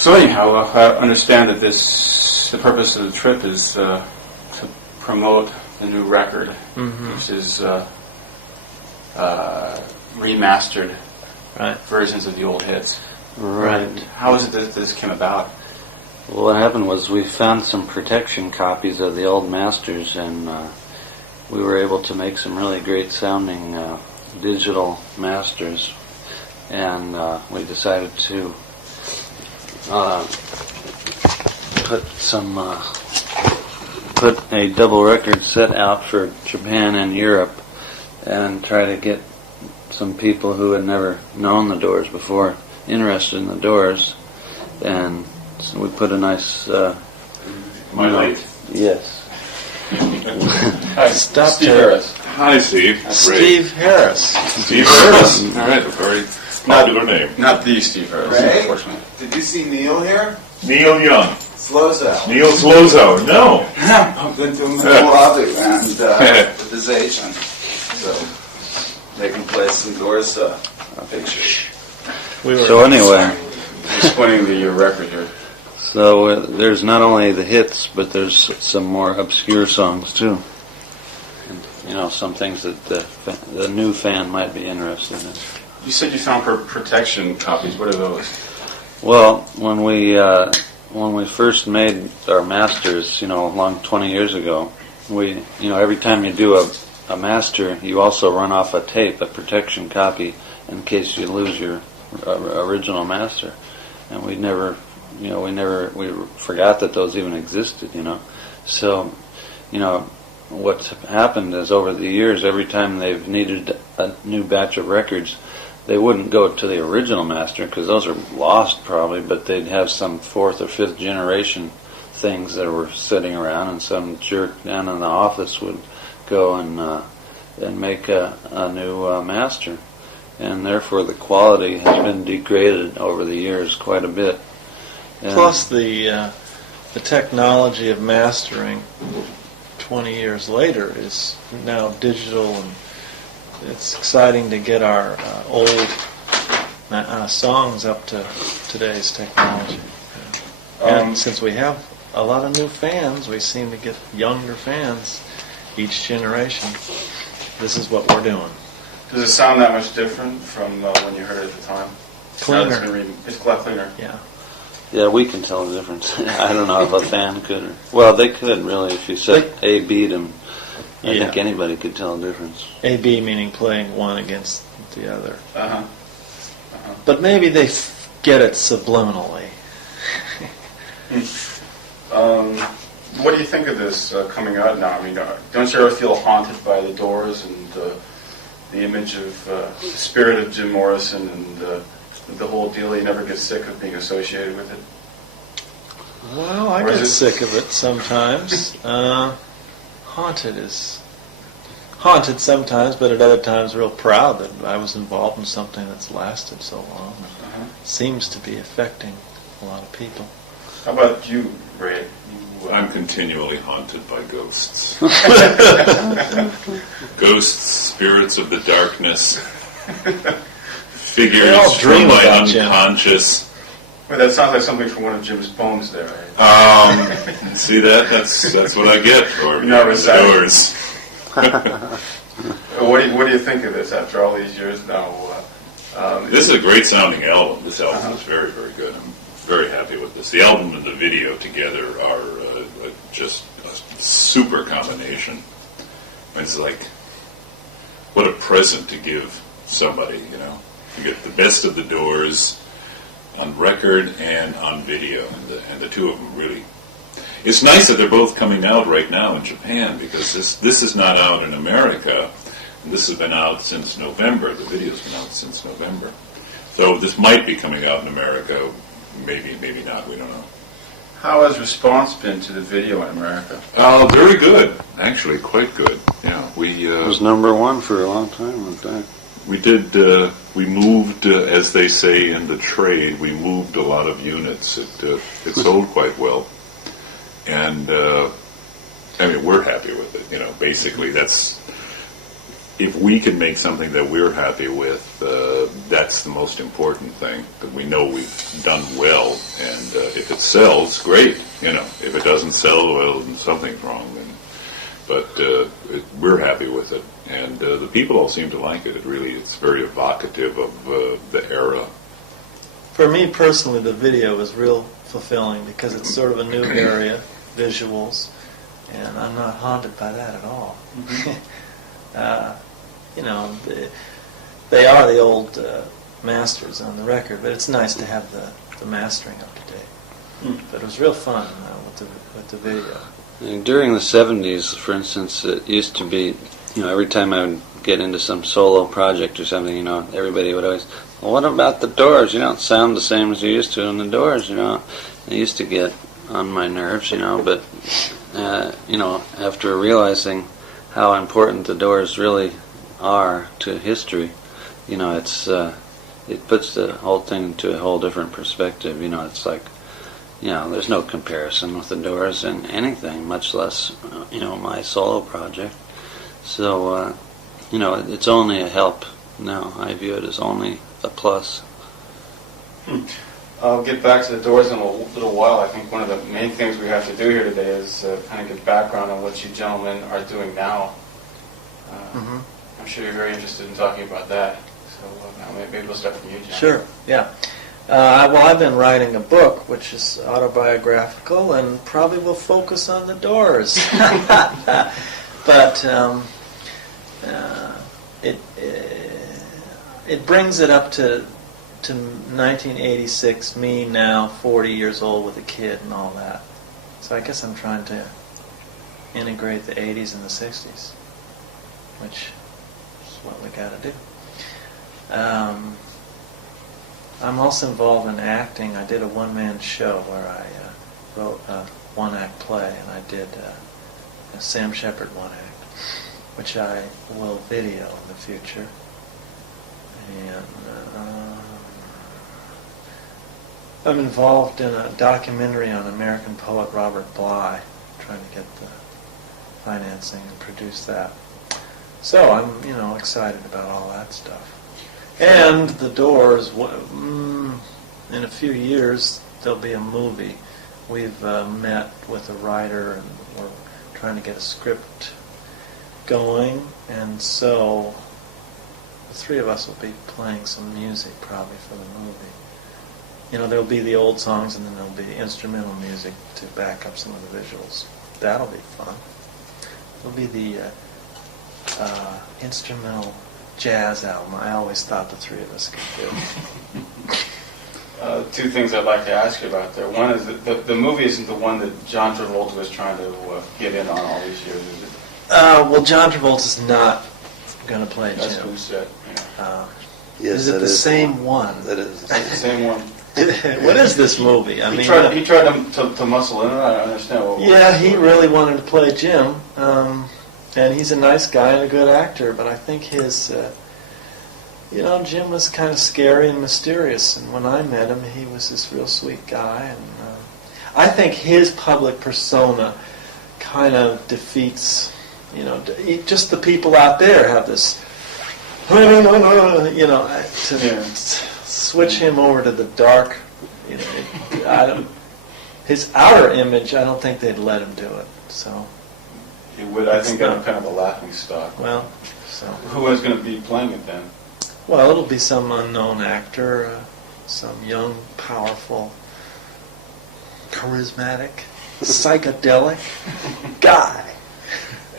So anyhow, I understand that the purpose of the trip is to promote the new record, which is remastered versions of the old hits. Right. How is it that this came about? Well, what happened was we found some protection copies of the old masters, and we were able to make some really great sounding digital masters, and we decided to put a double record set out for Japan and Europe, and try to get some people who had never known the Doors before interested in the Doors. And so we put a nice My light. Yes. Hi, Stop Steve to- Harris. Hi, Steve. Steve Harris. Steve Harris. All right. Very popular name. Not the Steve Harris, Ray? unfortunately. Did you see Neil here? Neil Young. Slows out. Neil Slozo. No. Bumped into him in the lobby and with his agent. So they can play some Doors pictures. So anyway, Explaining your record here. so there's not only the hits, but there's some more obscure songs too. And, you know, some things that the new fan might be interested in. You said you found protection copies. What are those? Well, when we first made our masters, you know, along 20 years ago, every time you do a master, you also run off a tape, a protection copy, in case you lose your original master. And we forgot that those even existed, you know. So, you know, what's happened is over the years, every time they've needed a new batch of records, they wouldn't go to the original master because those are lost probably, but they'd have some fourth or fifth generation things that were sitting around, and some jerk down in the office would go and make a new master, and therefore the quality has been degraded over the years quite a bit. And Plus the technology of mastering 20 years later is now digital, and it's exciting to get our old songs up to today's technology. And since we have a lot of new fans, we seem to get younger fans each generation. This is what we're doing. Does it sound that much different from when you heard it at the time? Cleaner. It's a lot cleaner. Yeah. Yeah, we can tell the difference. I don't know if a fan could. Well, they could really if you said A beat them. I think anybody could tell the difference. A-B meaning playing one against the other. Uh-huh. But maybe they get it subliminally. What do you think of this coming out now? I mean, don't you ever feel haunted by the Doors and the image of the spirit of Jim Morrison and the whole deal? You never get sick of being associated with it? Well, I Or get is it- sick of it sometimes. Haunted sometimes, but at other times real proud that I was involved in something that's lasted so long. Seems to be affecting a lot of people. How about you, Ray? I'm continually haunted by ghosts. Ghosts, spirits of the darkness, They figures all from dream my about Jim. unconscious. Well, that sounds like something from one of Jim's poems there. See that? That's what I get for Not the reciting. Doors. What do you think of this after all these years now? This is a great sounding album. This album is very, very good. I'm very happy with this. The album and the video together are just a super combination. It's like, what a present to give somebody, you know. You get the best of the Doors on record and on video, and the two of them really. It's nice that they're both coming out right now in Japan, because this is not out in America. This has been out since November. The video's been out since November. So this might be coming out in America. Maybe not. We don't know. How has response been to the video in America? Very good. Actually, quite good. Yeah, It was number one for a long time, in fact. we did. We moved, as they say in the trade, we moved a lot of units. It sold quite well, and I mean, we're happy with it. You know, basically that's if we can make something that we're happy with, that's the most important thing, that we know we've done well, and if it sells, great. If it doesn't sell, well, then something's wrong. But we're happy with it, and the people all seem to like it. It's very evocative of the era. For me personally, the video was real fulfilling because it's sort of a new area, visuals, and I'm not haunted by that at all. They are the old masters on the record, but it's nice to have the mastering up to date. But it was real fun with the video. And during the 70s, for instance, it used to be, every time I would get into some solo project or something, everybody would always, well, what about the Doors? It sound the same as you used to in the Doors, It used to get on my nerves, but, after realizing how important the Doors really are to history, it puts the whole thing into a whole different perspective. It's like, there's no comparison with the Doors in anything, much less, my solo project. So, it's only a help now. I view it as only a plus. I'll get back to the Doors in a little while. I think one of the main things we have to do here today is kind of get background on what you gentlemen are doing now. I'm sure you're very interested in talking about that. So now maybe we'll start from you, John. Sure, yeah. Well, I've been writing a book which is autobiographical and probably will focus on the Doors. But it brings it up to 1986, me now 40 years old with a kid and all that. So I guess I'm trying to integrate the 80s and the 60s, which is what we got to do. I'm also involved in acting. I did a one-man show where I wrote a one-act play, and I did a Sam Shepard one-act, which I will video in the future. And I'm involved in a documentary on American poet Robert Bly, trying to get the financing and produce that. So I'm, excited about all that stuff. And the Doors, in a few years, there'll be a movie. We've met with a writer, and we're trying to get a script going, and so the three of us will be playing some music probably for the movie. There'll be the old songs, and then there'll be instrumental music to back up some of the visuals. That'll be fun. It'll be the instrumental jazz album I always thought the three of us could do. Two things I'd like to ask you about there. One is that the movie isn't the one that John Travolta was trying to get in on all these years, is it? Well, John Travolta's not going to play Jim. That's what he said. Yes, is it the same one? That is. It's the same one. What is this movie? He tried to muscle in it. I don't understand. Yeah, he really wanted to play Jim, and he's a nice guy and a good actor. But I think his, Jim was kind of scary and mysterious. And when I met him, he was this real sweet guy. And I think his public persona kind of defeats, just the people out there have this, to switch him over to the dark, his outer image, I don't think they'd let him do it. So he would, I think, kind of a laughing stock. Well, so who is going to be playing it then? Well, it'll be some unknown actor, some young, powerful, charismatic, psychedelic guy.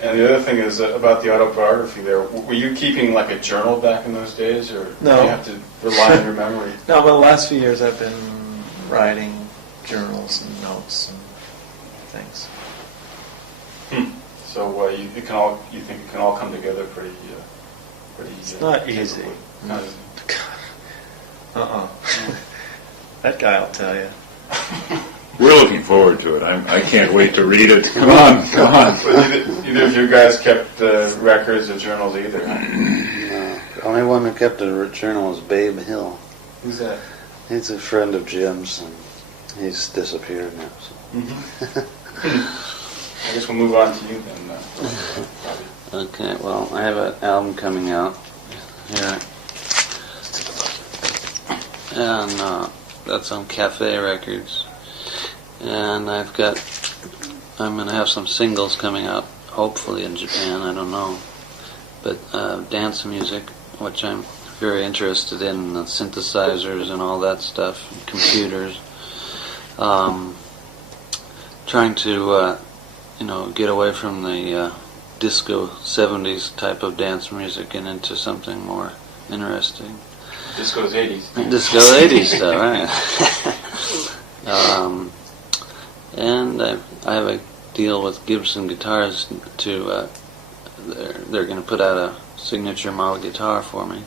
And the other thing is about the autobiography there. Were you keeping like a journal back in those days, or no? Do you have to rely on your memory? No, but the last few years I've been writing journals and notes and things. So you think it can all come together pretty easy? It's not easy. Not easy. That guy will tell you. We're looking forward to it. I can't wait to read it. Come on. But neither of you guys kept records or journals either, huh? No. The only one who kept a journal was Babe Hill. Who's that? He's a friend of Jim's, and he's disappeared now. So. I guess we'll move on to you then. Okay, well, I have an album coming out here. And that's on Cafe Records. And I'm going to have some singles coming out, hopefully in Japan, I don't know. But dance music, which I'm very interested in, the synthesizers and all that stuff, computers. Trying to, get away from the disco 70s type of dance music and into something more interesting. Disco's 80s. Disco 80s stuff, right? And I have a deal with Gibson Guitars to, they're going to put out a signature model guitar for me,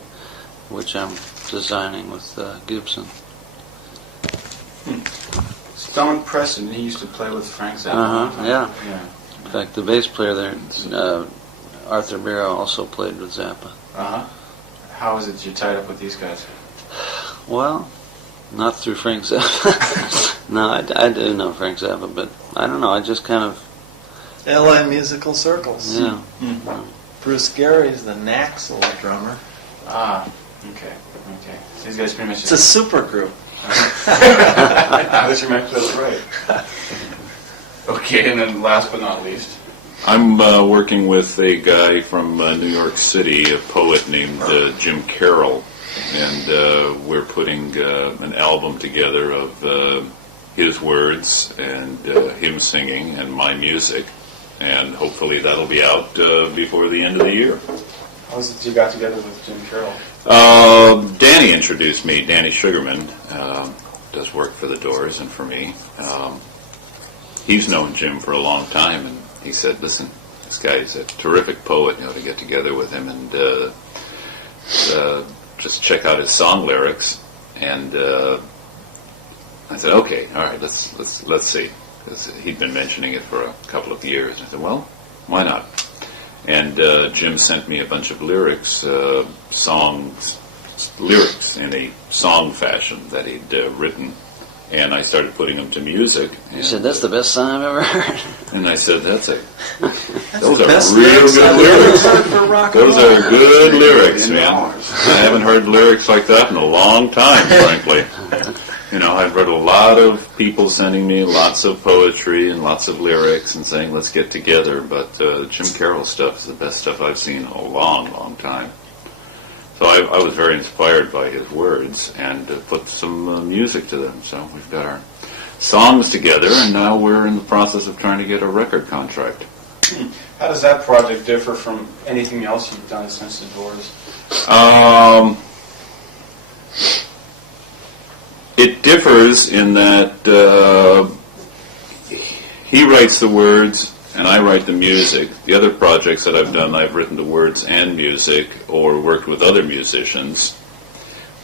which I'm designing with Gibson. Don Preston, he used to play with Frank Zappa. Yeah. In fact, the bass player there, Arthur Biro, also played with Zappa. How is it you tied up with these guys? Well, not through Frank Zappa. No, I do know Frank Zappa, but I don't know, I just kind of... L.A. musical circles. Yeah. Bruce Gary's the Naxal drummer. Okay. So these guys pretty much... It's a super group. I wish you might put it right. Okay, and then last but not least... I'm working with a guy from New York City, a poet named Jim Carroll, and we're putting an album together of his words and him singing and my music, and hopefully that'll be out before the end of the year. How was it you got together with Jim Carroll? Danny introduced me. Danny Sugarman does work for the Doors and for me. He's known Jim for a long time, and he said, "Listen, this guy is a terrific poet. To get together with him and just check out his song lyrics." And I said, "Okay, all right, let's see." Because he'd been mentioning it for a couple of years. I said, "Well, why not?" And Jim sent me a bunch of lyrics in a song fashion that he'd written. And I started putting them to music. You said, "That's the best song I've ever heard." And I said, those are best real lyrics good I've lyrics. ever heard for rock and Those roll. are good lyrics, man. I haven't heard lyrics like that in a long time, frankly. I've read a lot of people sending me lots of poetry and lots of lyrics and saying, let's get together. But Jim Carroll stuff is the best stuff I've seen in a long, long time. So I was very inspired by his words and put some music to them. So we've got our songs together, and now we're in the process of trying to get a record contract. How does that project differ from anything else you've done since the Doors? It differs in that he writes the words and I write the music. The other projects that I've done, I've written the words and music, or worked with other musicians,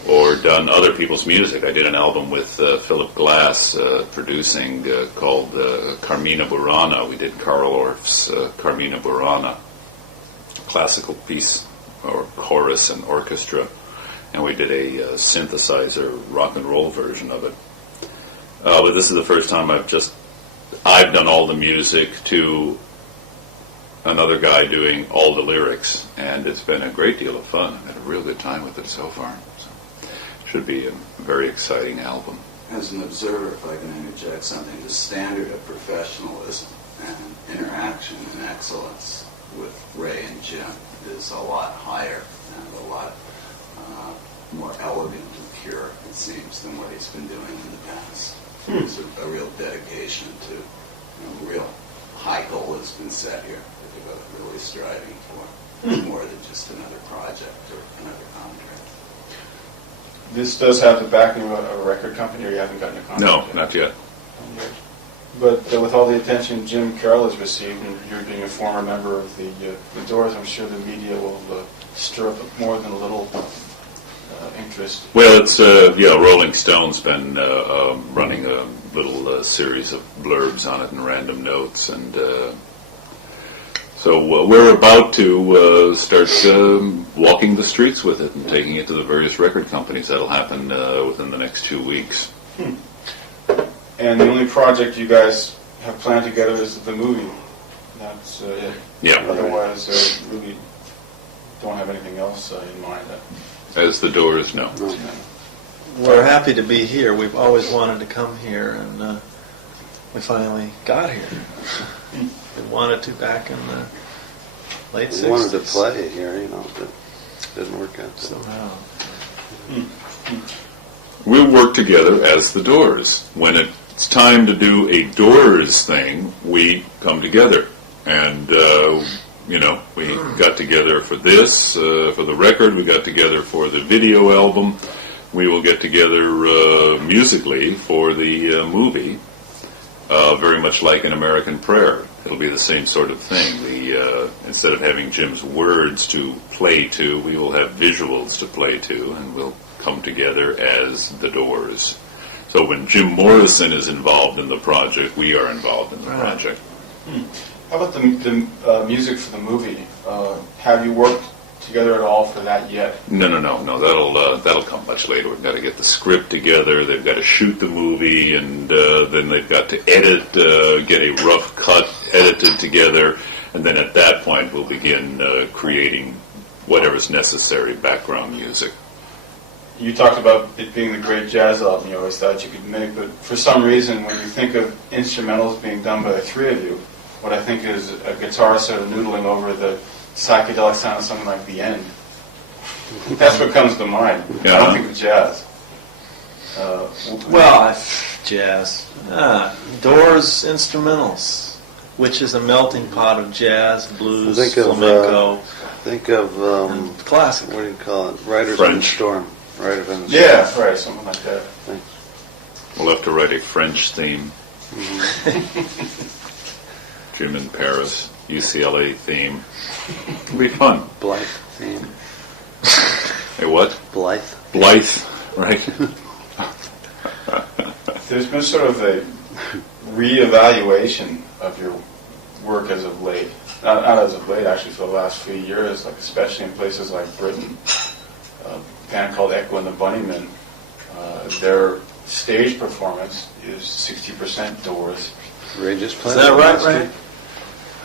or done other people's music. I did an album with Philip Glass producing called Carmina Burana. We did Carl Orff's Carmina Burana, classical piece, or chorus and orchestra. And we did a synthesizer rock and roll version of it. But this is the first time I've done all the music to another guy doing all the lyrics, and it's been a great deal of fun. I've had a real good time with it so far. So it should be a very exciting album. As an observer, if I can interject something, the standard of professionalism and interaction and excellence with Ray and Jim is a lot higher and a lot more elegant and pure, it seems, than what he's been doing in the past. There's a real dedication to, a real high goal has been set here that they're both really striving for. It's more than just another project or another contract. This does have the backing of a record company, or you haven't gotten a contract No, yet? not yet. But with all the attention Jim Carroll has received, and you're being a former member of the Doors, I'm sure the media will stir up more than a little interest. Well, it's Rolling Stone's been running a little series of blurbs on it and random notes, and so we're about to start walking the streets with it and taking it to the various record companies. That'll happen within the next 2 weeks. And the only project you guys have planned together is the movie That's it. Yeah. Otherwise, really don't have anything else in mind. As the Doors, no. We're happy to be here. We've always wanted to come here, and we finally got here. We wanted to back in the late 60s. We wanted to play here, but it didn't work out. Somehow. We'll work together as the Doors. When it's time to do a Doors thing, we come together. And, we got together for this, for the record. We got together for the video album. We will get together musically for the movie, very much like an American Prayer. It'll be the same sort of thing. Instead of having Jim's words to play to, we will have visuals to play to, and we'll come together as the Doors. So when Jim Morrison is involved in the project, we are involved in the project. How about the music for the movie? Have you worked together at all for that yet? No. That'll come much later. We've got to get the script together. They've got to shoot the movie, and then they've got to edit, get a rough cut edited together, and then at that point we'll begin creating whatever's necessary background music. You talked about it being the great jazz album you always thought you could make, but for some reason, when you think of instrumentals being done by the three of you, what I think is a guitar sort of noodling over the psychedelic sound of something like The End. That's what comes to mind. Yeah. I don't think of jazz. Jazz. Doors instrumentals, which is a melting pot of jazz, blues, flamenco. Think of classic. What do you call it? Riders French. in the Storm. Riders in the Storm. Yeah, right, something like that. We'll have to write a French theme. Jim in Paris, UCLA theme. It'll be fun. Blythe theme. Hey, what? Blythe. Blythe, right? There's been sort of a re-evaluation of your work as of late. Not as of late, actually, for the last few years, like especially in places like Britain. A band called Echo and the Bunnymen, their stage performance is 60% Doors. Ray just Is played. that right, Ray?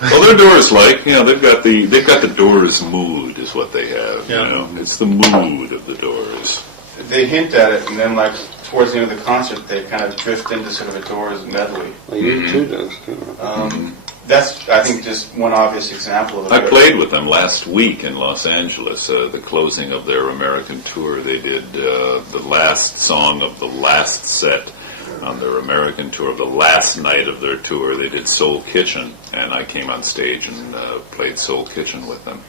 Well, they're Doors-like. They've got the Doors mood, is what they have. Yeah. It's the mood of the Doors. They hint at it, and then, like, towards the end of the concert, they kind of drift into sort of a Doors medley. Well, you too does too. That's, I think, just one obvious example of it. I played with them last week in Los Angeles, the closing of their American tour. They did the last song of the last set on their American tour, the last night of their tour. They did Soul Kitchen, and I came on stage and played Soul Kitchen with them.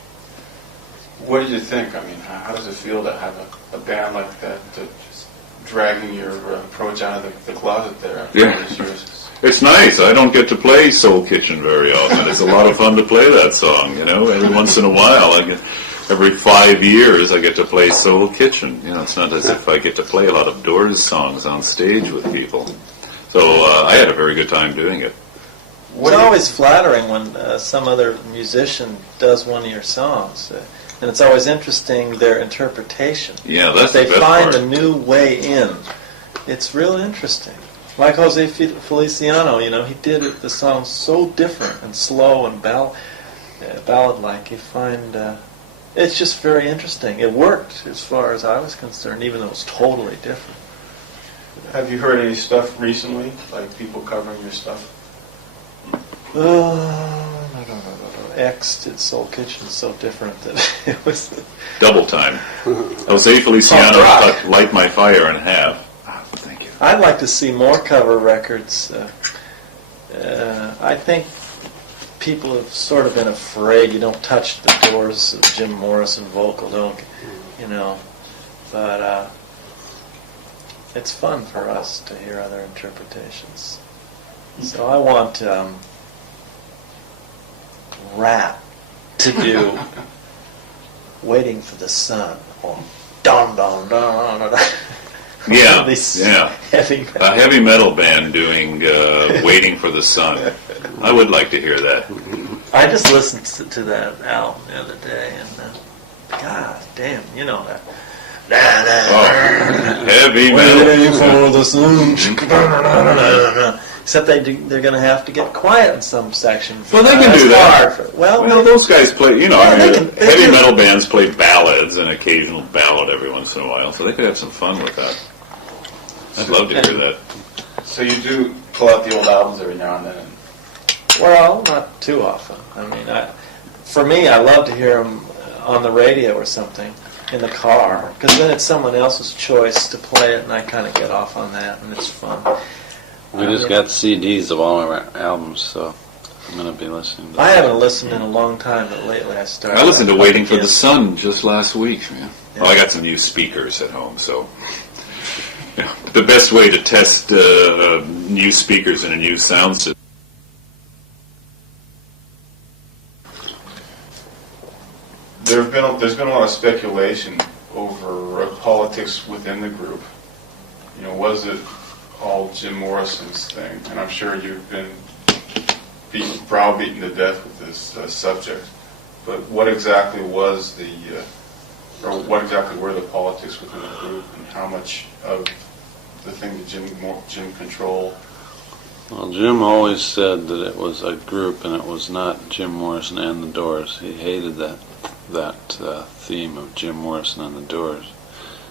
What did you think? I mean, how does it feel to have a band like that just dragging your approach out of the closet there after all these years? It's nice. I don't get to play Soul Kitchen very often. It's a lot of fun to play that song, Every once in a while, every 5 years, I get to play Soul Kitchen. It's not as if I get to play a lot of Doors songs on stage with people. So I had a very good time doing it. It's always flattering when some other musician does one of your songs. And it's always interesting, their interpretation. Yeah, that's they the best find part. a new way in. It's real interesting. Like Jose Feliciano, he did the song so different and slow and ballad-like. You find it's just very interesting. It worked as far as I was concerned, even though it was totally different. Have you heard any stuff recently, like people covering your stuff? No. X did Soul Kitchen so different that it was Double time. Jose Feliciano cut Light My Fire in half. Thank you. I'd like to see more cover records. I think people have sort of been afraid you don't touch the Doors of Jim Morrison vocal, but it's fun for us to hear other interpretations. So I want Rat to do Waiting for the Sun or Dum Dum Dum Dum. Yeah, Heavy metal. A heavy metal band doing Waiting for the Sun. I would like to hear that. I just listened to that album the other day, and God damn, that. Heavy metal. Waiting for the sun. Except they're going to have to get quiet in some sections. Well, they can do that. Well, those guys play, you know, Yeah, I mean, they heavy can- metal bands play ballads, an occasional ballad every once in a while, so they could have some fun with that. I'd love to hear that. So you do pull out the old albums every now and then. well, not too often. I mean, for me, I love to hear them on the radio or something in the car, because then it's someone else's choice to play it, and I kind of get off on that, and it's fun. We just got CDs of all of our albums, so I'm going to be listening to I haven't listened in a long time, but lately I started. I listened to Waiting for the Yes. Sun just last week, man. Yeah. Well, I got some new speakers at home, so yeah. The best way to test new speakers in a new sound system. There's been a lot of speculation over politics within the group. You know, was it all Jim Morrison's thing? And I'm sure you've been browbeaten to death with this subject. But what exactly was what exactly were the politics within the group, and how much of the thing did Jim control? Well, Jim always said that it was a group and it was not Jim Morrison and the Doors. He hated that theme of Jim Morrison and the Doors.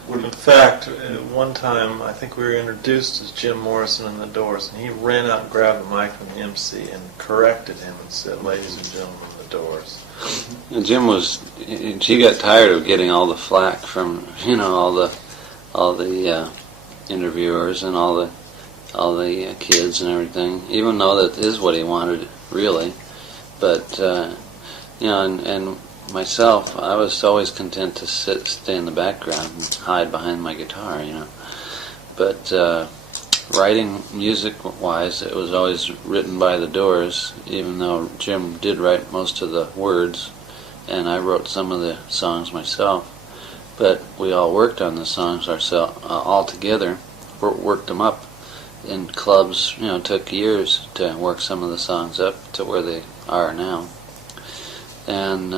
In fact, at one time, I think we were introduced as Jim Morrison and the Doors, and he ran out and grabbed the mic from the MC and corrected him and said, "Ladies and gentlemen, the Doors." And Jim he got tired of getting all the flack from, you know, all the interviewers and all the kids and everything, even though that is what he wanted, really. But, you know, and myself, I was always content to stay in the background and hide behind my guitar, you know. But writing music-wise, it was always written by the Doors, even though Jim did write most of the words, and I wrote some of the songs myself. But we all worked on the songs ourselves, all together, worked them up in clubs. You know, it took years to work some of the songs up to where they are now. And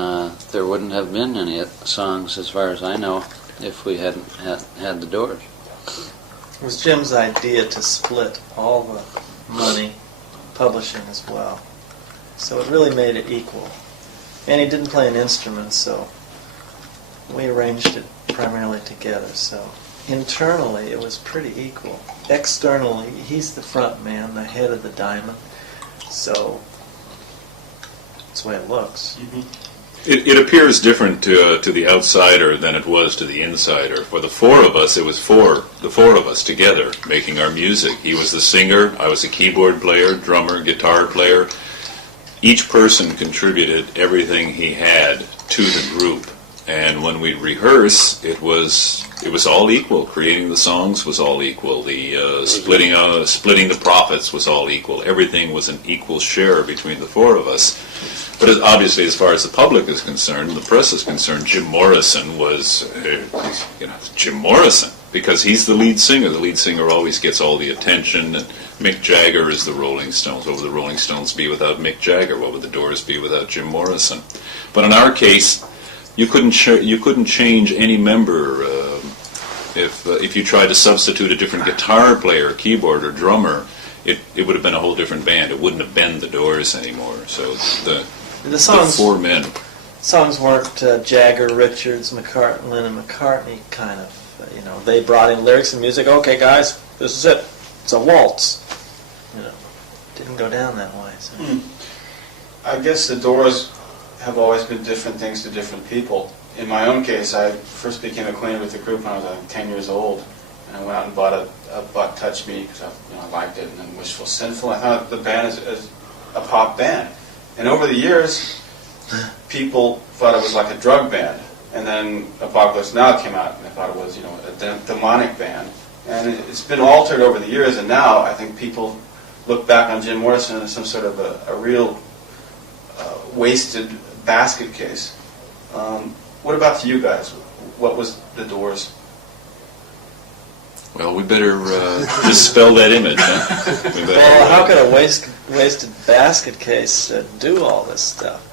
there wouldn't have been any songs, as far as I know, if we hadn't had the Doors. It was Jim's idea to split all the money, publishing as well. So it really made it equal. And he didn't play an instrument, so we arranged it primarily together. So internally, it was pretty equal. Externally, he's the front man, the head of the diamond. So that's the way it looks. It appears different to the outsider than it was to the insider. For the four of us, it was the four of us together making our music. He was the singer, I was a keyboard player, drummer, guitar player. Each person contributed everything he had to the group. And when we rehearse, it was all equal. Creating the songs was all equal. The splitting the profits was all equal. Everything was an equal share between the four of us. But obviously, as far as the public is concerned, the press is concerned, Jim Morrison was, Jim Morrison, because he's the lead singer. The lead singer always gets all the attention. And Mick Jagger is the Rolling Stones. What would the Rolling Stones be without Mick Jagger? What would the Doors be without Jim Morrison? But in our case, you couldn't change any member. If you tried to substitute a different guitar player, keyboard, or drummer, it would have been a whole different band. It wouldn't have been the Doors anymore. So the four men. Songs weren't Jagger, Richards, Lennon, McCartney kind of. They brought in lyrics and music. Okay, guys, this is it. It's a waltz. Didn't go down that way. So. I guess the Doors have always been different things to different people. In my own case, I first became acquainted with the group when I was 10 years old, and I went out and bought a Butt Touch Me because I liked it, and then Wishful Sinful. I thought the band is a pop band, and over the years, people thought it was like a drug band. And then Apocalypse Now came out, and they thought it was a demonic band. And it's been altered over the years, and now I think people look back on Jim Morrison as some sort of a real wasted basket case. What about you guys? What was the Doors? Well, we better dispel that image, huh? Well, how could a wasted basket case do all this stuff?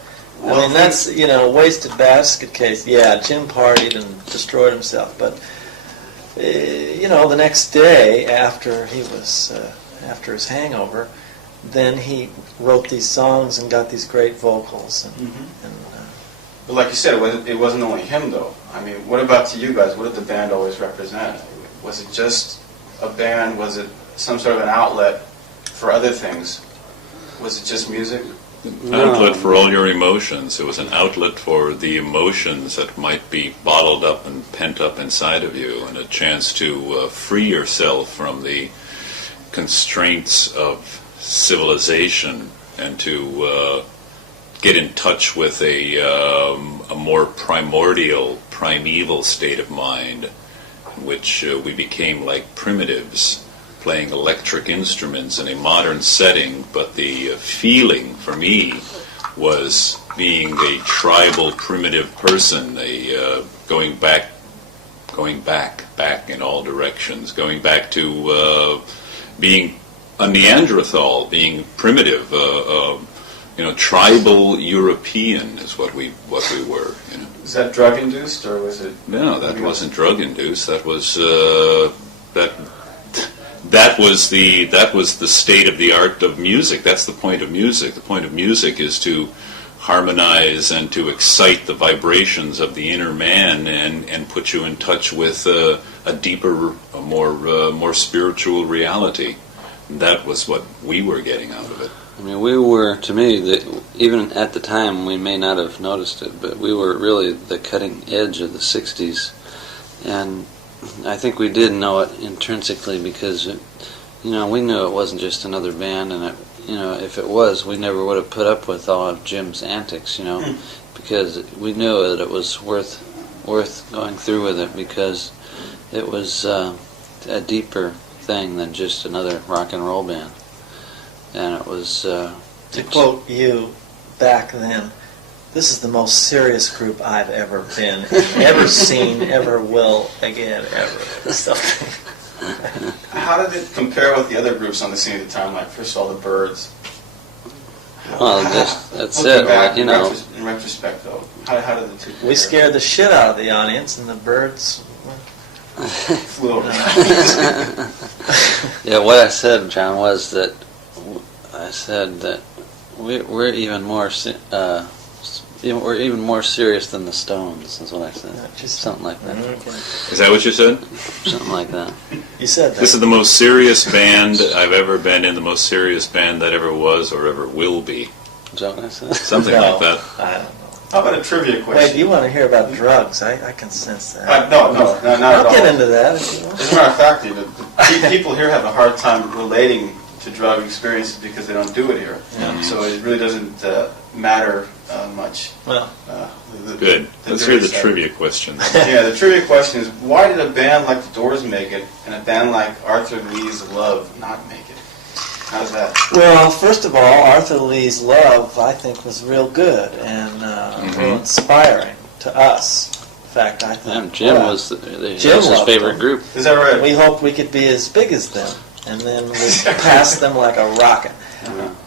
I mean, that's, wasted basket case. Yeah, Jim partied and destroyed himself, but, the next day after he was after his hangover, then he wrote these songs and got these great vocals. But like you said, it wasn't only him, though. I mean, what about to you guys? What did the band always represent? Was it just a band? Was it some sort of an outlet for other things? Was it just music? An outlet for all your emotions. It was an outlet for the emotions that might be bottled up and pent up inside of you, and a chance to free yourself from the constraints of civilization and to get in touch with a more primordial, primeval state of mind, in which we became like primitives, playing electric instruments in a modern setting, but the feeling for me was being a tribal, primitive person, going back in all directions, going back to being a Neanderthal, being primitive, tribal European is what we were. Is that drug induced, or was it? No, that wasn't drug induced. That was that was the state of the art of music. That's the point of music. The point of music is to harmonize and to excite the vibrations of the inner man and put you in touch with a deeper, a more spiritual reality. And that was what we were getting out of it. I mean, we were, to me, even at the time, we may not have noticed it, but we were really the cutting edge of the 60s. And I think we did know it intrinsically because, we knew it wasn't just another band, and if it was, we never would have put up with all of Jim's antics, because we knew that it was worth going through with it, because it was a deeper thing than just another rock and roll band. And it was... to quote you back then, this is the most serious group I've ever been, ever seen, ever will again, ever. How did it compare with the other groups on the scene at the time, like, first of all, the Byrds? Well, that's it. Back, In retrospect, though, how did the two compare? We scared the shit out of the audience, and the Byrds... flew over. Yeah, what I said, John, was that I said that we're even more serious than the Stones. Is what I said. Just something like that. Okay. Is that what you said? Something like that. You said that. This is the most serious band I've ever been in, the most serious band that ever was or ever will be. Is that what I said? Something like that. I don't know. How about a trivia question? Wait, you want to hear about drugs? I can sense that. No, not at all. I'll get into that if you want. As a matter of fact, even people here have a hard time relating to drug experiences because they don't do it here. Yeah. So it really doesn't matter much. Well, Good. Let's hear the trivia question. Yeah, the trivia question is, why did a band like the Doors make it and a band like Arthur Lee's Love not make it? How's that? well, first of all, Arthur Lee's Love, I think, was real good and real inspiring to us. In fact, I think... And Jim well, was his loved favorite them. group. Is that right? We hoped we could be as big as them, and then we passed them like a rocket.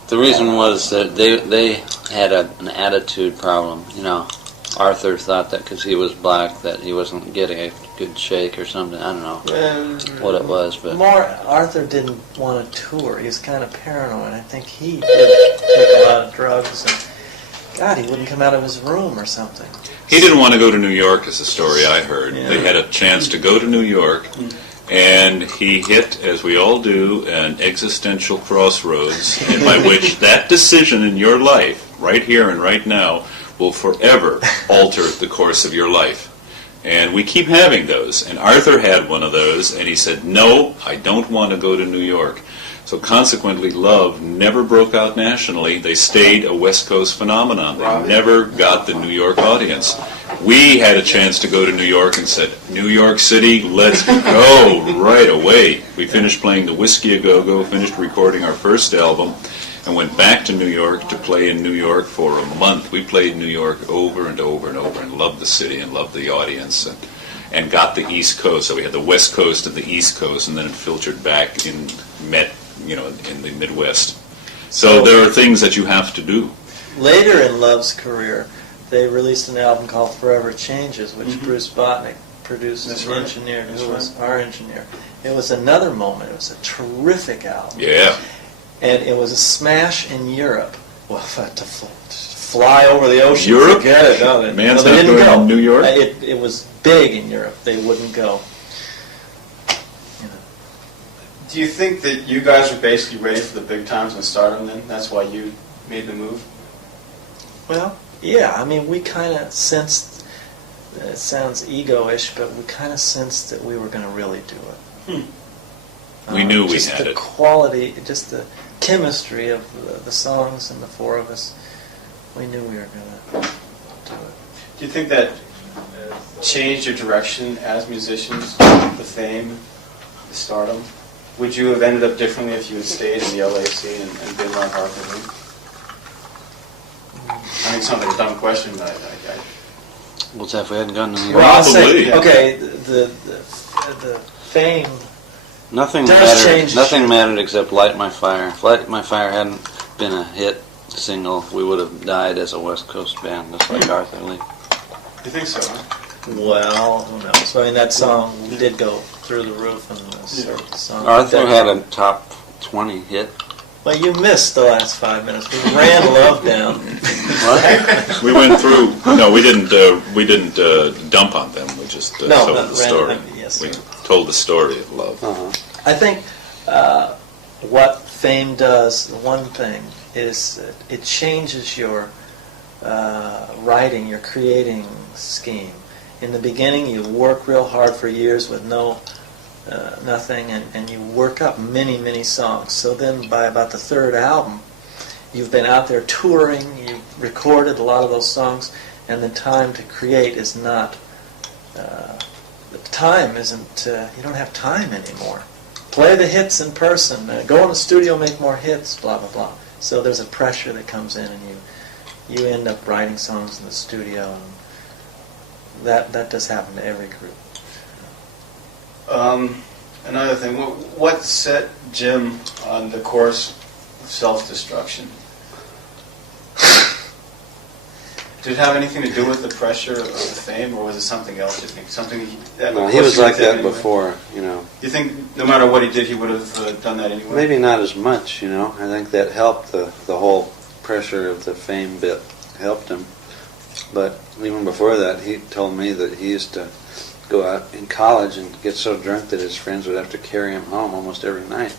The reason was that they had an attitude problem. Arthur thought that because he was black that he wasn't getting a good shake or something. I don't know what it was, but Arthur didn't want to tour. He was kind of paranoid. I think he did take a lot of drugs, and God, he wouldn't come out of his room or something. He didn't want to go to New York, is the story I heard. Yeah. They had a chance to go to New York, and he hit, as we all do, an existential crossroads, and by which that decision in your life, right here and right now, will forever alter the course of your life. And we keep having those. And Arthur had one of those, and he said, no, I don't want to go to New York. So consequently, Love never broke out nationally. They stayed a West Coast phenomenon. They never got the New York audience. We had a chance to go to New York and said, New York City, let's go right away. We finished playing the Whiskey A Go-Go, finished recording our first album, and went back to New York to play in New York for a month. We played New York over and over and over and loved the city and loved the audience and got the East Coast. So we had the West Coast and the East Coast, and then it filtered back in the Midwest. So there are things that you have to do. Later in Love's career, they released an album called Forever Changes, which Bruce Botnick produced That's and right. engineered, That's who was right. our engineer. It was another moment. It was a terrific album. Yeah. And it was a smash in Europe. Well, to fly over the ocean, Europe? forget it. No, they Man's they not didn't going go. to New York? It was big in Europe. They wouldn't go. You know. Do you think that you guys are basically ready for the big times in stardom then? That's why you made the move? Well, yeah. I mean, we kind of sensed. It sounds ego-ish, but we kind of sensed that we were going to really do it. We knew we just had the it. quality, just the chemistry of the songs and the four of us. We knew we were going to do it. Do you think that changed your direction as musicians, the fame, the stardom? Would you have ended up differently if you had stayed in the LA scene and been like Arthur Lee? I think it's not like a dumb question, but What's that? If we hadn't gone to New York, Well, I'll say, Probably. okay, the fame. nothing Does mattered. change. Nothing mattered except "Light My Fire." If "Light My Fire" hadn't been a hit single, we would have died as a West Coast band, just like Arthur Lee. you think so, huh? Well, who knows? I mean, that song did go through the roof, and the song. Arthur had a top 20 hit. Well, you missed the last 5 minutes. We ran Love down. What? We went through. No, we didn't. We didn't dump on them. We just No, told not the story. ran- yes, We sir. told the story of love. Uh-huh. I think what fame does, the one thing, is it changes your writing, your creating scheme. In the beginning, you work real hard for years with nothing, and you work up many, many songs. So then by about the third album, you've been out there touring, you've recorded a lot of those songs, and the time to create is not, the time isn't, you don't have time anymore. Play the hits in person, go in the studio, make more hits, blah, blah, blah. So there's a pressure that comes in, and you end up writing songs in the studio, and that does happen to every group. Another thing, what set Jim on the course of self-destruction? Did it have anything to do with the pressure of the fame, or was it something else, you think? Something that No, he was like that before, you know. You think no matter what he did, he would have done that anyway? Maybe not as much, you know. I think that helped the whole pressure of the fame bit helped him. But even before that, he told me that he used to go out in college and get so drunk that his friends would have to carry him home almost every night.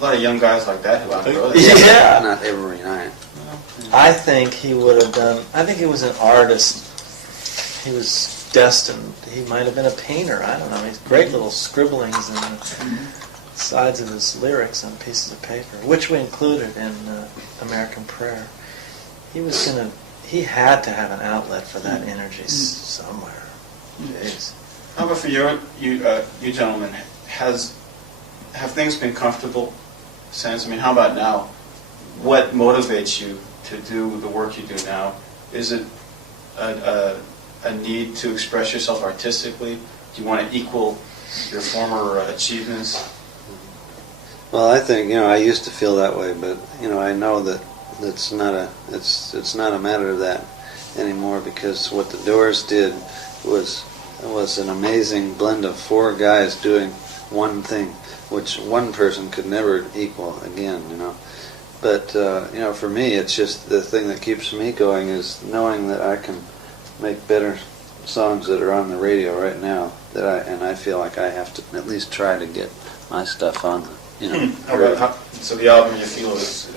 A lot of young guys like that who outgrow that. Yeah. Not every night. I think he would have done. I think he was an artist. He was destined. He might have been a painter. I don't know. He's great little scribblings in the sides of his lyrics on pieces of paper, which we included in American Prayer. He had to have an outlet for that energy somewhere. Jeez. How about for you gentlemen? Have things been comfortable since? I mean, how about now? What motivates you to do the work you do now? Is it a need to express yourself artistically? Do you want to equal your former achievements? Well, I think, you know, I used to feel that way, but, you know, I know that it's not a matter of that anymore, because what the Doors did was an amazing blend of four guys doing one thing, which one person could never equal again, you know. But, you know, for me, it's just the thing that keeps me going is knowing that I can make better songs that are on the radio right now, and I feel like I have to at least try to get my stuff on, you know. So the album you feel is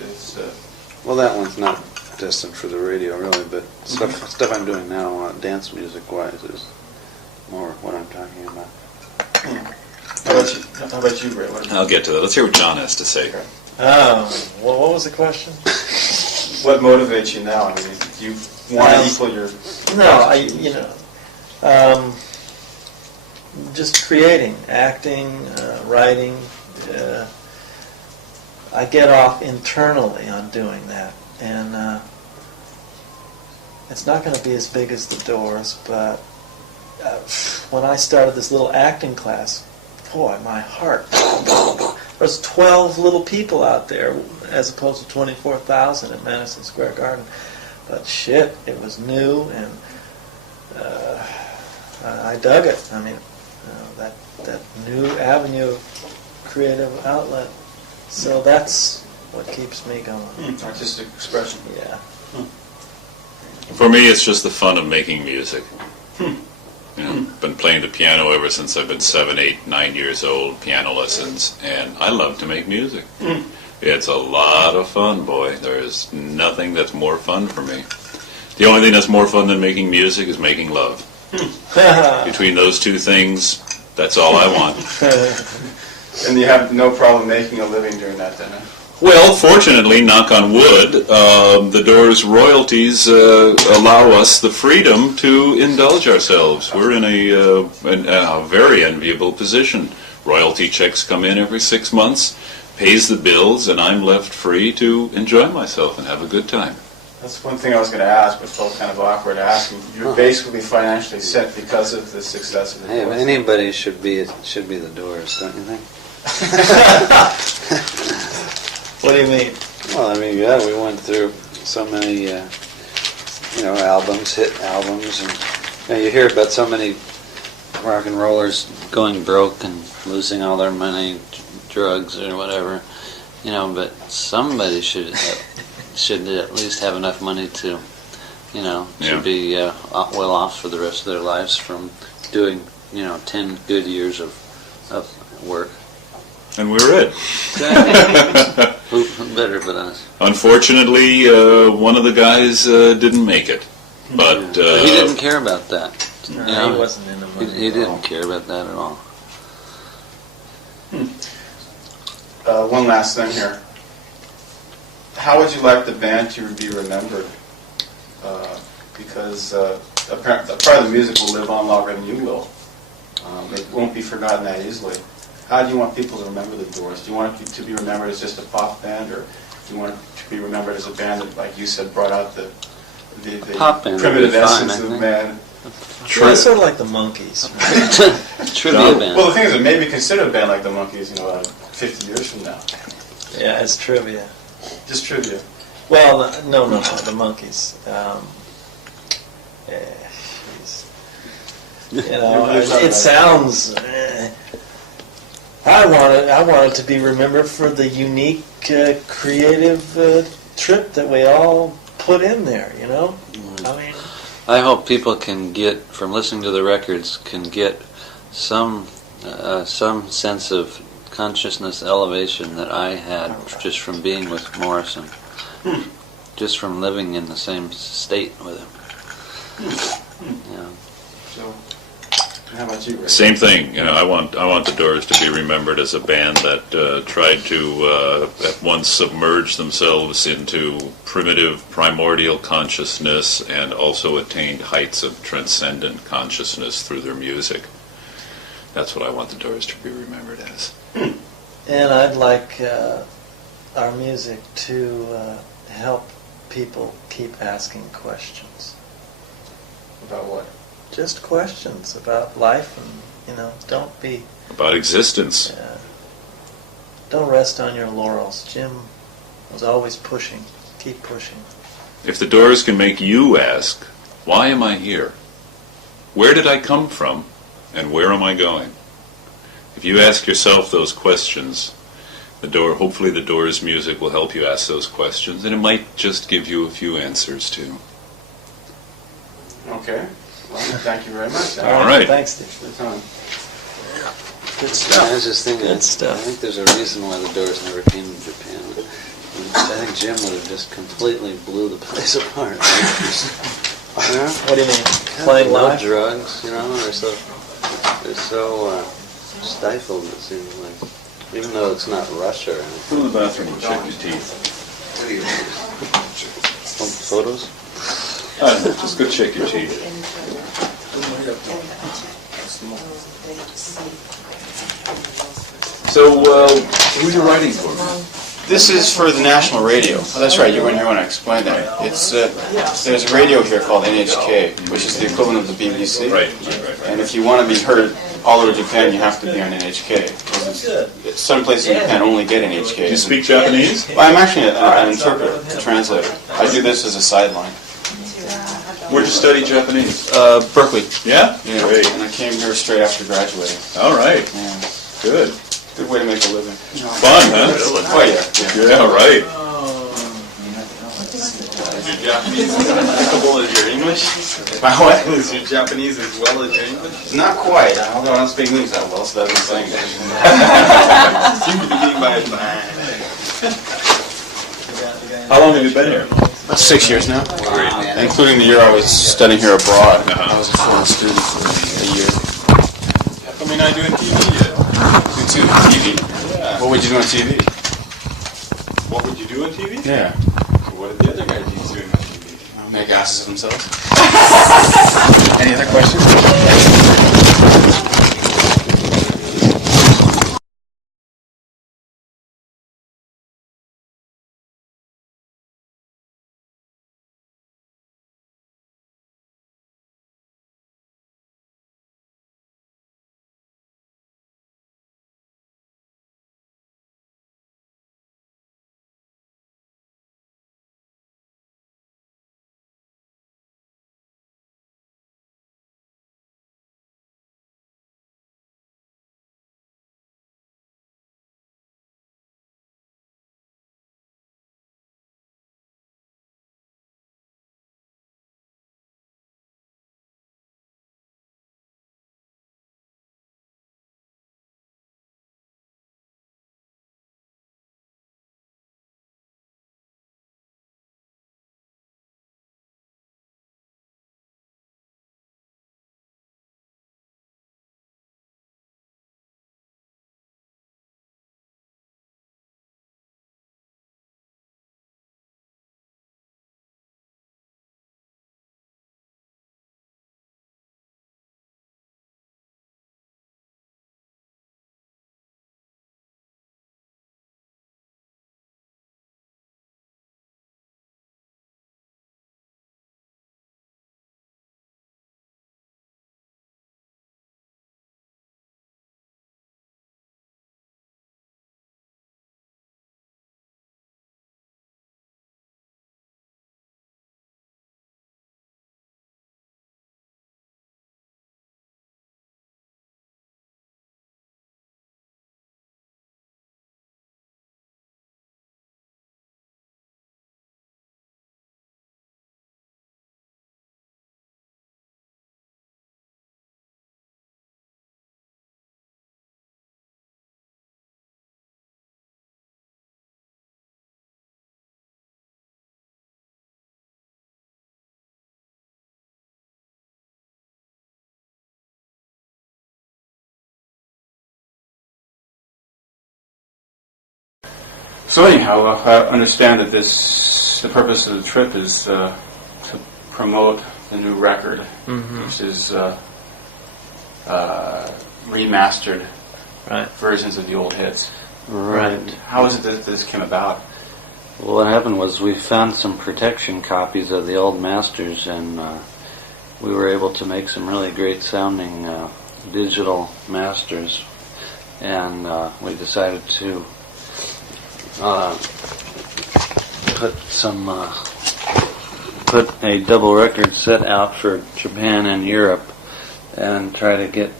Well, that one's not destined for the radio, really, but stuff I'm doing now, dance music-wise, is more what I'm talking about. How about you, Ray? I'll get to that. Let's hear what John has to say. Well, what was the question? What motivates you now? I mean, do you want to equal your... No, just creating, acting, writing. I get off internally on doing that, and it's not going to be as big as the Doors, but when I started this little acting class, boy, my heart. There's 12 little people out there as opposed to 24,000 at Madison Square Garden. But shit, it was new, and I dug it. I mean, that new avenue of creative outlet. So that's what keeps me going. Artistic expression. Yeah. For me, it's just the fun of making music. You know, been playing the piano ever since I've been 7, 8, 9 years old, piano lessons, and I love to make music. It's a lot of fun, boy. There's nothing that's more fun for me. The only thing that's more fun than making music is making love. Between those two things, that's all I want. And you have no problem making a living doing that, then? Huh? Well, fortunately, knock on wood, the Doors royalties allow us the freedom to indulge ourselves. We're in a very enviable position. Royalty checks come in every 6 months, pays the bills, and I'm left free to enjoy myself and have a good time. That's one thing I was going to ask, but felt kind of awkward asking. You're basically financially set because of the success of the Hey, if Doors. anybody should be the Doors, don't you think? What do you mean? Well, I mean, yeah, we went through so many, albums, hit albums, and you hear about so many Rock and rollers going broke and losing all their money, drugs or whatever, but somebody should at least have enough money to, to be well off for the rest of their lives from doing, 10 good years of work. And we're it. Who better but us? Unfortunately, one of the guys didn't make it. But But he didn't care about that. No, he wasn't in the money. He didn't care about that at all. One last thing here. How would you like the band to be remembered? Because apparently, part of the music will live on longer than you will. It won't be forgotten that easily. How do you want people to remember the Doors? Do you want it to be remembered as just a pop band, or do you want it to be remembered as a band that, like you said, brought out the Pop band primitive would be fine, essence I of think. man? Well, it's sort of like the Monkees. Trivia band. Well, the thing is, it may be considered a band like the Monkees, 50 years from now. Yeah, it's trivia. Just trivia. Well, no, the Monkees. It sounds. I want it to be remembered for the unique, creative trip that we all put in there. I mean, I hope people can get, from listening to the records, can get some sense of consciousness elevation that I had just from being with Morrison, just from living in the same state with him. So, how about you, Rick? same thing. I want the Doors to be remembered as a band that tried to at once submerge themselves into primitive, primordial consciousness and also attained heights of transcendent consciousness through their music. That's what I want the Doors to be remembered as. and I'd like our music to help people keep asking questions. About what? Just questions about life, and don't be. About existence. Don't rest on your laurels. Jim was always pushing. Keep pushing. If the Doors can make you ask, why am I here? Where did I come from? And where am I going? If you ask yourself those questions, hopefully the Doors music will help you ask those questions, and it might just give you a few answers too. Okay. Well, thank you very much. All right. Thanks, Steve. For the time. Good I stuff. was just thinking, Good stuff. I think there's a reason why the Doors never came to Japan. I think Jim would have just completely blew the place apart. What do you mean? Playing no live? drugs, they're so stifled, it seems like. Even though it's not Russia or anything. Go to the bathroom and check your teeth. Photos? Just go check your teeth. So, who are you writing for? This is for the national radio. Oh, that's right. You want to explain that. It's there's a radio here called NHK, which is the equivalent of the BBC. Right. And if you want to be heard all over Japan, you have to be on NHK. Because some places in Japan only get NHK. Do you speak Japanese? Well, I'm actually an interpreter, a translator. I do this as a sideline. Where'd you study Japanese? Berkeley. Yeah? Yeah. Great. And I came here straight after graduating. All right. Yeah. Good. Good way to make a living. Fun, huh? Oh, yeah. Yeah, right. Is your Japanese as impeccable as your English? My what? Is your Japanese as well as your English? Not quite. Although I don't speak English that well, so that's what I'm saying. Seem to be getting by fine. How long have you been here? About 6 years now. Including the year I was studying here abroad. Uh-huh. I was a foreign student for a year. How come you're not doing TV yet? TV? Yeah. What would you do on TV? What would you do on TV? Yeah. What did the other guys do doing on TV? Make asses of themselves. Any other questions? So anyhow, I understand that the purpose of the trip is to promote the new record, which is remastered versions of the old hits. Right. How is it that this came about? Well, what happened was we found some protection copies of the old masters, and we were able to make some really great sounding digital masters, and we decided to put a double record set out for Japan and Europe, and try to get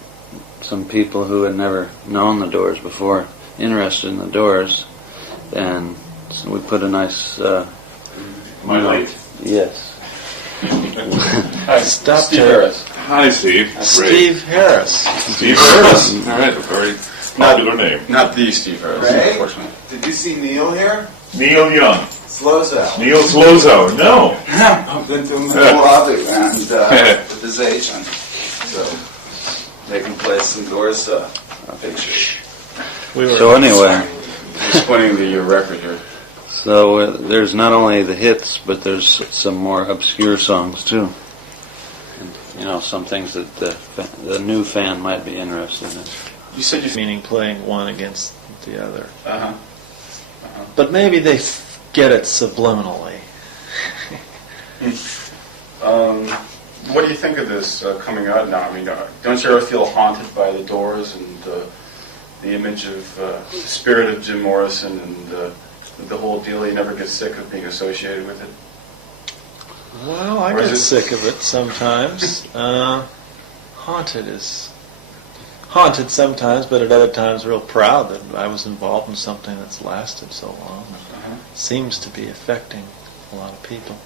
some people who had never known the Doors before interested in the Doors, and so we put a nice My late. yes. Hi, Stop Steve there. Harris. Hi, Steve. Steve Harris. Steve Harris. All right, a very popular name. Not the Steve Harris, Ray? unfortunately. Did you see Neil here? Neil Young. Slozo. Neil Slozo. No. I've been to him in the lobby and with his agent. So they can play some Doors pictures. So anyway, Explaining the record here. so there's not only the hits, but there's some more obscure songs too. And, you know, some things that the new fan might be interested in. You said you... Meaning playing one against the other. Uh-huh. But maybe they get it subliminally. What do you think of this coming out now? I mean, don't you ever feel haunted by the Doors and the image of the spirit of Jim Morrison and the whole deal? You never get sick of being associated with it? Well, I Or get is it- sick of it sometimes. Haunted sometimes, but at other times real proud that I was involved in something that's lasted so long and seems to be affecting a lot of people.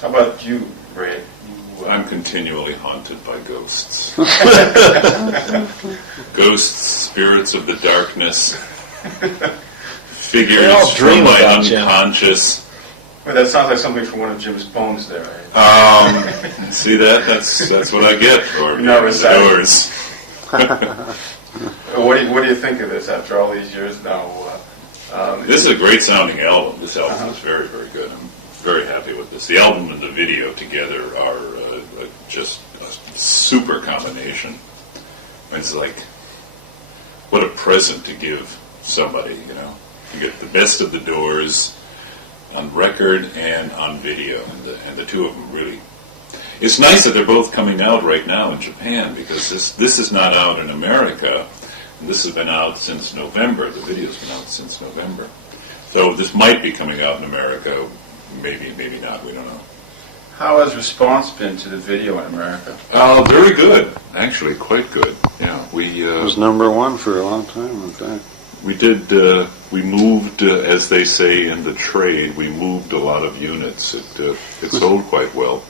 How about you, Ray? I'm continually haunted by ghosts. Ghosts, spirits of the darkness, They figures all from dream my about Jim. unconscious. Well, that sounds like something from one of Jim's poems there. See that? That's what I get for You're being not in the reciting. doors. What do you think of this after all these years now? This is a great sounding album. This album is very, very good. I'm very happy with this. The album and the video together are just a super combination. It's like, what a present to give somebody, you know. You get the best of the Doors on record and on video, and the two of them really. It's nice that they're both coming out right now in Japan, because this is not out in America. This has been out since November. The video's been out since November. So this might be coming out in America. Maybe, maybe not. We don't know. How has response been to the video in America? Very good. Actually, quite good. Yeah, It was #1 for a long time, in fact. we did. We moved, as they say in the trade, we moved a lot of units. It sold quite well,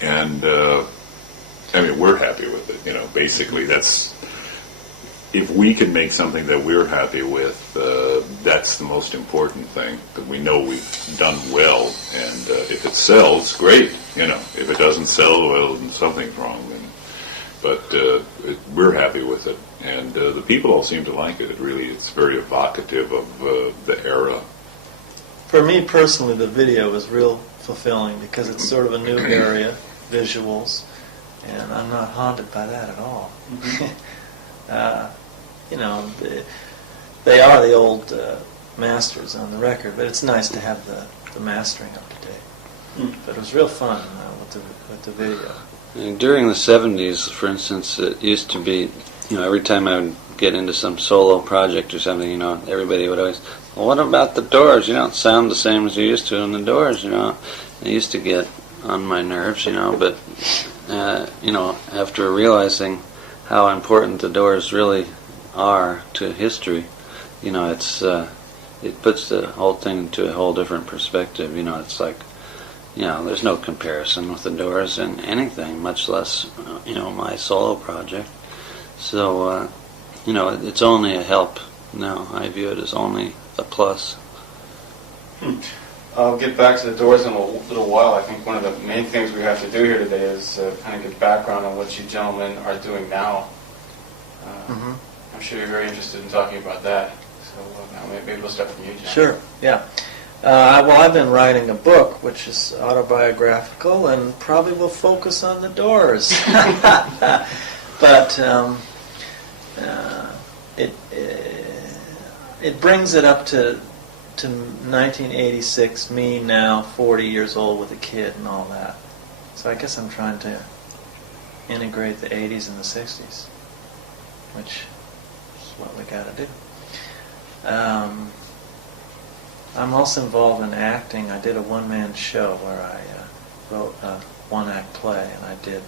and I mean, we're happy with it. You know, basically, that's. If we can make something that we're happy with, that's the most important thing. That we know we've done well, and if it sells, great. You know, if it doesn't sell, well, then something's wrong. But we're happy with it, and the people all seem to like it. It's very evocative of the era. For me personally, the video is real fulfilling because it's sort of a new area, visuals, and I'm not haunted by that at all. You know, they are the old masters on the record, but it's nice to have the mastering up to date. But it was real fun with the video. And during the 70s, for instance, it used to be, you know, every time I would get into some solo project or something, you know, everybody would always, well, what about the Doors? You don't sound the same as you used to in the Doors, you know. It used to get on my nerves, you know, but, you know, after realizing how important the Doors really are to history, you know, it puts the whole thing into a whole different perspective. You know, it's like, you know, there's no comparison with the Doors in anything, much less, you know, my solo project. So, you know, it's only a help now. I view it as only a plus. I'll get back to the Doors in a little while. I think one of the main things we have to do here today is kind of get background on what you gentlemen are doing now. I'm sure you're very interested in talking about that. So maybe we'll start from you, John. Sure, yeah. Well, I've been writing a book which is autobiographical and probably will focus on the Doors. But it brings it up to 1986, me now 40 years old with a kid and all that. So I guess I'm trying to integrate the 80s and the 60s, which is what we got to do. I'm also involved in acting. I did a one-man show where I wrote a one-act play, and I did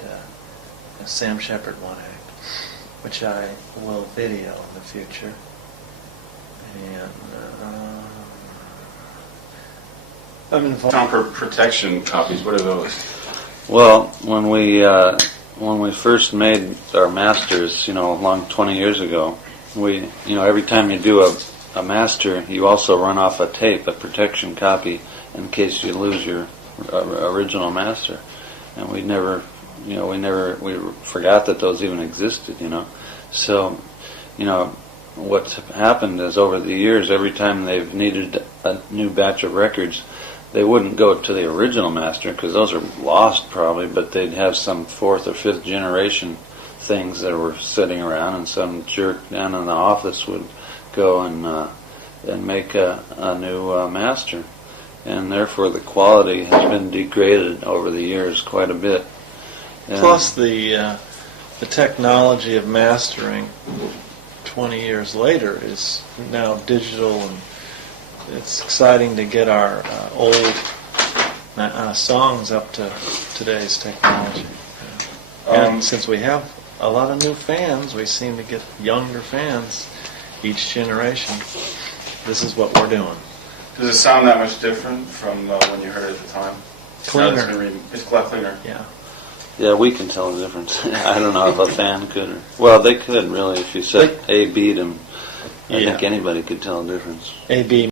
a Sam Shepard one-act, which I will video in the future. And I'm involved. Sound protection copies, what are those? Well, when we first made our masters, you know, along 20 years ago, you know, every time you do a master, you also run off a tape, a protection copy, in case you lose your original master. And we forgot that those even existed, you know. So, you know, what's happened is over the years, every time they've needed a new batch of records, they wouldn't go to the original master because those are lost probably, but they'd have some 4th or 5th generation things that were sitting around, and some jerk down in the office would go and make a new master, and therefore the quality has been degraded over the years quite a bit. And plus the technology of mastering 20 years later is now digital, and it's exciting to get our old songs up to today's technology. And since we have a lot of new fans, we seem to get younger fans each generation. This is what we're doing. Does it sound that much different from when you heard it at the time? Cleaner. It's a lot cleaner. Yeah. Yeah, we can tell the difference. I don't know if a fan could. Well, they could really. If you said A, B'd them, I think anybody could tell the difference. A, B